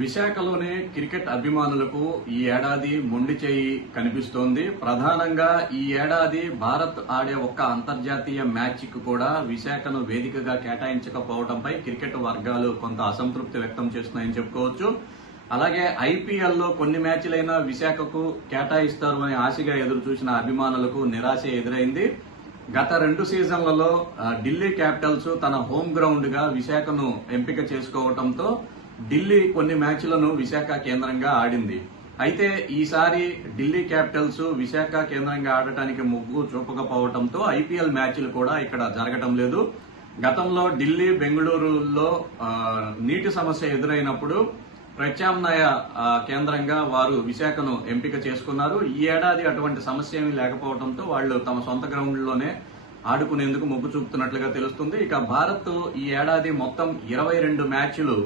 విశాఖలోని క్రికెట్ అభిమానులకు ఈ ఏడాది మొండి చేయి కనిపిస్తోంది. ప్రధానంగా ఈ ఏడాది భారత్ ఆడే ఒక్క అంతర్జాతీయ మ్యాచ్ కు కూడా విశాఖను వేదికగా కేటాయించకపోవడంపై క్రికెట్ వర్గాలు కొంత అసంతృప్తి వ్యక్తం చేస్తున్నాయని చెప్పుకోవచ్చు. అలాగే ఐపీఎల్లో కొన్ని మ్యాచ్లైనా విశాఖకు కేటాయిస్తారు అని ఆశగా ఎదురు చూసిన అభిమానులకు నిరాశ ఎదురైంది. గత 2 సీజన్లలో ఢిల్లీ క్యాపిటల్స్ తన హోమ్ గ్రౌండ్ గా విశాఖను ఎంపిక చేసుకోవడంతో ఢిల్లీ కొన్ని మ్యాచ్లను విశాఖ కేంద్రంగా ఆడింది. అయితే ఈసారి ఢిల్లీ క్యాపిటల్స్ విశాఖ కేంద్రంగా ఆడటానికి మొగ్గు చూపకపోవడంతో ఐపీఎల్ మ్యాచ్లు కూడా ఇక్కడ జరగటం లేదు. గతంలో ఢిల్లీ, బెంగళూరులో నీటి సమస్య ఎదురైనప్పుడు ప్రత్యామ్నాయ కేంద్రంగా వారు విశాఖను ఎంపిక చేసుకున్నారు. ఈ ఏడాది అటువంటి సమస్య ఏమీ లేకపోవడంతో వాళ్లు తమ సొంత గ్రౌండ్లోనే ఆడుకునేందుకు మొగ్గు చూపుతున్నట్లుగా తెలుస్తుంది. ఇక భారత్ ఈ ఏడాది మొత్తం 22 మ్యాచ్లు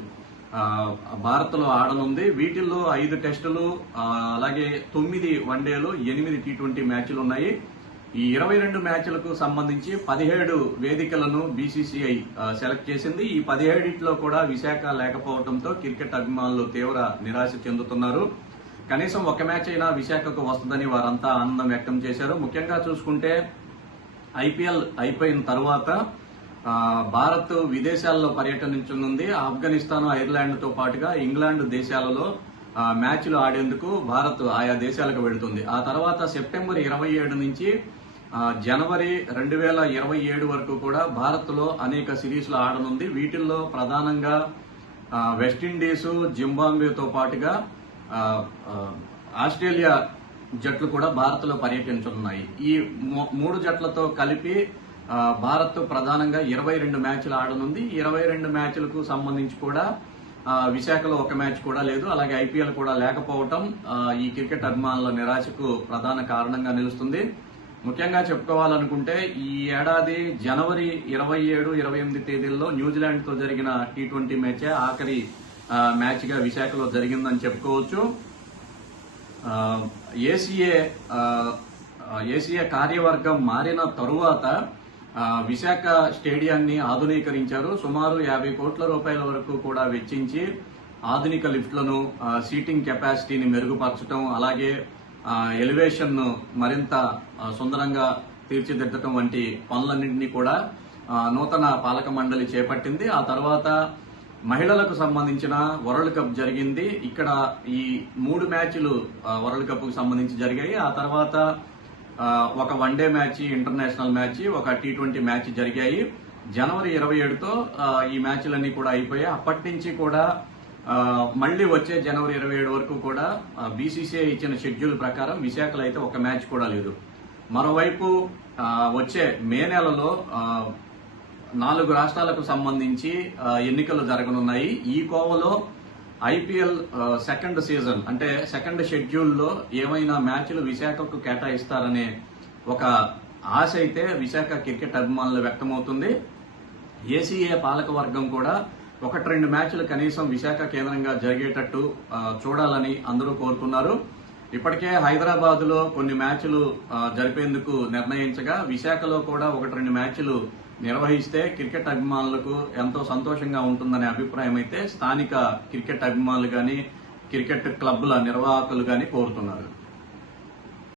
భారత్ లో ఆడనుంది. వీటిల్లో 5 టెస్టులు, అలాగే 9 వన్డేలు, 8 టీ20 మ్యాచ్లు ఉన్నాయి. ఈ 22 మ్యాచ్లకు సంబంధించి 17 వేదికలను బీసీసీఐ సెలెక్ట్ చేసింది. ఈ 17లో కూడా విశాఖ లేకపోవడంతో క్రికెట్ అభిమానులు తీవ్ర నిరాశ చెందుతున్నారు. కనీసం ఒక మ్యాచ్ అయినా విశాఖకు వస్తుందని వారంతా ఆనందం వ్యక్తం చేశారు. ముఖ్యంగా చూసుకుంటే ఐపీఎల్ అయిపోయిన తర్వాత భారత్ విదేశాల్లో పర్యటించనుంది. ఆఫ్ఘనిస్తాన్, ఐర్లాండ్ తో పాటుగా ఇంగ్లాండ్ దేశాలలో మ్యాచ్లు ఆడేందుకు భారత్ ఆయా దేశాలకు వెళుతుంది. ఆ తర్వాత సెప్టెంబర్ 27 నుంచి జనవరి 2027 వరకు కూడా భారత్ లో అనేక సిరీస్లు ఆడనుంది. వీటిల్లో ప్రధానంగా వెస్టిండీస్, జింబాబ్వేతో పాటుగా ఆస్ట్రేలియా జట్లు కూడా భారత్ లో పర్యటించనున్నాయి. ఈ 3 జట్లతో కలిపి భారత్ ప్రధానంగా 22 మ్యాచ్లు ఆడనుంది. 22 మ్యాచ్లకు సంబంధించి కూడా విశాఖలో ఒక మ్యాచ్ కూడా లేదు. అలాగే ఐపీఎల్ కూడా లేకపోవటం ఈ క్రికెట్ అభిమానుల నిరాశకు ప్రధాన కారణంగా నిలుస్తుంది. ముఖ్యంగా చెప్పుకోవాలనుకుంటే ఈ ఏడాది జనవరి 27, 28 తేదీల్లో న్యూజిలాండ్ తో జరిగిన టీ20 మ్యాచ్ ఆఖరి మ్యాచ్ గా విశాఖలో జరిగిందని చెప్పుకోవచ్చు. ఏసీఏ కార్యవర్గం మారిన తరువాత విశాఖ స్టేడియాన్ని ఆధునీకరించారు. సుమారు 50 కోట్ల రూపాయల వరకు కూడా వెచ్చించి ఆధునిక లిఫ్ట్లను, సీటింగ్ కెపాసిటీని మెరుగుపరచడం, అలాగే ఎలివేషన్ మరింత సుందరంగా తీర్చిదిద్దడం వంటి పనులన్నింటినీ కూడా నూతన పాలక మండలి చేపట్టింది. ఆ తర్వాత మహిళలకు సంబంధించిన వరల్డ్ కప్ జరిగింది. ఇక్కడ ఈ 3 మ్యాచ్లు వరల్డ్ కప్ కు సంబంధించి జరిగాయి. ఆ తర్వాత ఒక వన్డే మ్యాచ్, ఇంటర్నేషనల్ మ్యాచ్, ఒక టీ20 మ్యాచ్ జరిగాయి. జనవరి 27తో ఈ మ్యాచ్లన్నీ కూడా అయిపోయాయి. అప్పటి నుంచి కూడా మళ్లీ వచ్చే జనవరి 27 వరకు కూడా బీసీసీఐ ఇచ్చిన షెడ్యూల్ ప్రకారం విశాఖలో అయితే ఒక మ్యాచ్ కూడా లేదు. మరోవైపు వచ్చే మే నెలలో 4 రాష్ట్రాలకు సంబంధించి ఎన్నికలు జరగనున్నాయి. ఈ కోవలో ఐపీఎల్ సెకండ్ సీజన్ అంటే సెకండ్ షెడ్యూల్లో ఏమైనా మ్యాచ్లు విశాఖకు కేటాయిస్తారనే ఒక ఆశ అయితే విశాఖ క్రికెట్ అభిమానులు వ్యక్తమవుతుంది. ఏసీఏ పాలక వర్గం కూడా 1-2 మ్యాచ్లు కనీసం విశాఖ కేంద్రంగా జరిగేటట్టు చూడాలని అందరూ కోరుతున్నారు. ఇప్పటికే హైదరాబాద్ లో కొన్ని మ్యాచ్లు జరిపేందుకు నిర్ణయించగా విశాఖలో కూడా 1-2 మ్యాచ్లు నిర్వహిస్తే క్రికెట్ అభిమానులకు ఎంతో సంతోషంగా ఉంటుందనే అభిప్రాయం అయితే స్థానిక క్రికెట్ అభిమానులు గాని, క్రికెట్ క్లబ్ల నిర్వాహకులు గాని కోరుతున్నారు.